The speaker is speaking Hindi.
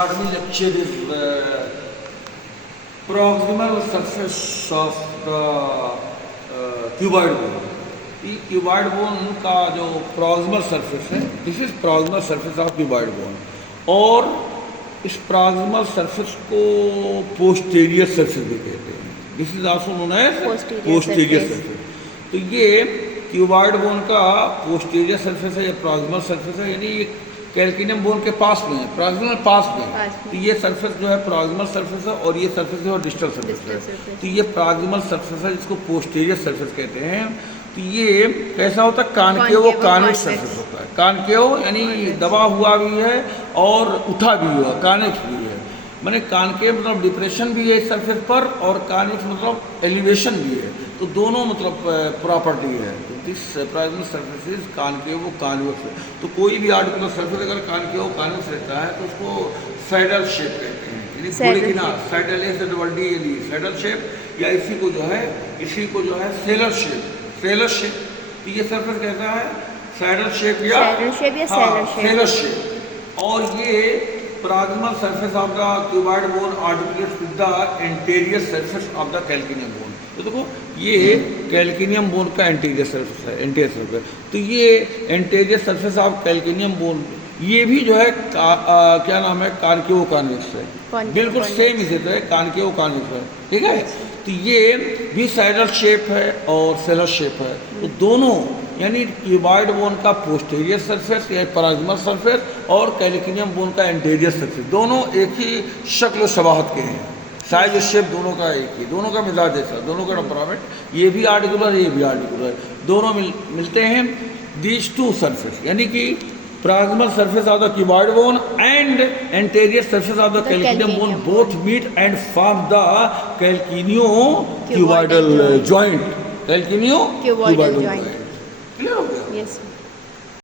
Our lecture is proximal surface of the cuboid bone. ये क्यूबॉइड बोन का जो प्रॉक्सिमल सरफेस है, this is proximal surface of cuboid bone, और इस प्रॉक्सिमल सरफेस को पोस्टीरियर सरफेस भी कहते हैं. This is also known as posterior surface. तो ये क्यूबॉइड बोन का पोस्टीरियर सरफेस है या प्रॉक्सिमल सरफेस है, यानी ये कैल्किनियम बोन के पास में है, प्रॉक्सिमल पास में. तो ये सरफेस जो है प्रॉक्सिमल सरफेस है और ये सरफेस जो है डिस्टल सरफेस है. तो ये प्रॉक्सिमल सरफेस है जिसको पोस्टीरियर सरफेस कहते हैं. तो ये कैसा होता है, कानकेव कॉन्वेक्स सरफेस होता है. कानकेव यानी दबा हुआ भी है और उठा भी हुआ, कॉन्वेक्स भी है. माने कानकेव मतलब डिप्रेशन भी है इस सरफेस पर, और कॉन्वेक्स मतलब एलिवेशन भी है. तो दोनों मतलब प्रॉपर्टी है. This proximal surface is concave convex. तो कोई भी आर्टिकुलर सरफेस अगर कानकेव कॉन्वेक्स रहता है तो उसको सैडल शेप कहते हैं, यानी घोड़े की नाक. सैडल है सैडल शेप, या इसी को जो है सेलर शेप. तो ये सरफेस कैसा है, सैडल शेप या सेलर शेप. और ये proximal surface of the cuboid bone articulates with the anterior surface of the calcaneum bone. तो देखो ये कैल्किनियम बोन का एंटीरियर सरफेस है, एंटीरियर सरफेस. तो ये anterior surface of calcaneum bone, ये भी जो है क्या नाम है, कॉन्केव कॉन्वेक्स है. बिल्कुल सेम इसे तो है, कॉन्केव कॉन्वेक्स है. ठीक है. तो ये भी सैडल शेप है और सेलर शेप है. तो दोनों यानी क्यूबॉइड बोन का पोस्टीरियर सरफेस या प्रॉक्सिमल सरफेस और कैल्किनियम बोन का एंटीरियर सरफेस, दोनों एक ही शक्ल शबाहत के हैं. साइज और शेप दोनों का एक ही, दोनों का मिजाज जैसा, दोनों का टेम्परामेंट. ये भी आर्टिकुलर है, ये भी आर्टिकुलर, दोनों मिलते हैं. दीज टू सरफेस यानी कि proximal surface of the cuboid bone and anterior surface of the calcaneum bone both meet and form the calcaneocuboidal joint. Calcaneocuboidal joint. Clear हो गया? Yes.